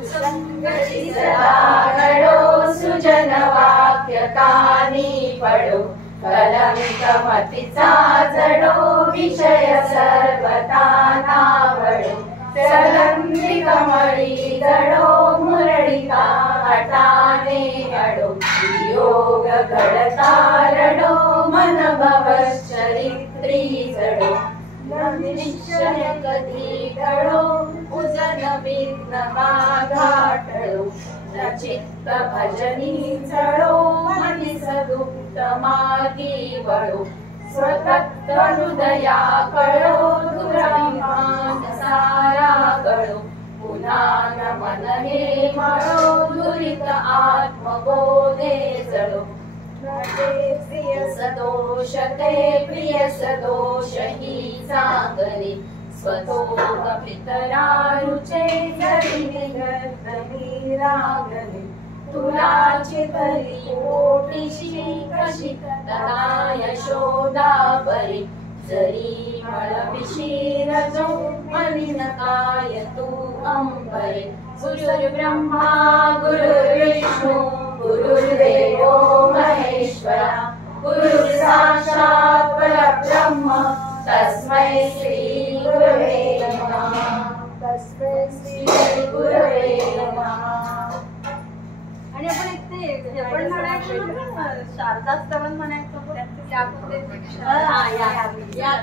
सुसंगती सदा घडो, सुजन वाक्य कानी पडो, कलंक मतीचा जडो, विषय सर्वथा नावडो, सलंगी कमळी जडो, मुरळिका हटाने अडो, योग घडता रडो, मन भवश्चरित्री जडो, निश्चय कधी घडो, उजन विघ्न माघाटळो, न चित्त भजनी चढो, मनी सदुक्त मार्गी वळो, स्वतत्व हृदया कळो, दुराभिमान सारा गळो, पुन्हा न मन हे मळो, दुरित आत्मबोधे जळो, प्रिय सदोष ते प्रिय सदोष ही चांगले, स्वतोग पितरारुचे जरी निगर्दनी रागले, तुलाची तरी कोटीशी कशी तदा यशोदा बरी, जरी मळविशी रजो मनी नकाय तू अंबरे, गुरुर्ब्रह्मा गुरुर्विष्णू गुरुर्देवो महेश्वरा, गुरु साक्षात् परब्रह्म तस्मै श्री गुरवे नमः, तस्मै श्री गुरवे नमः. आणि आपण एक ते पण म्हणायचं ना, शारदास्तवन म्हणायचं.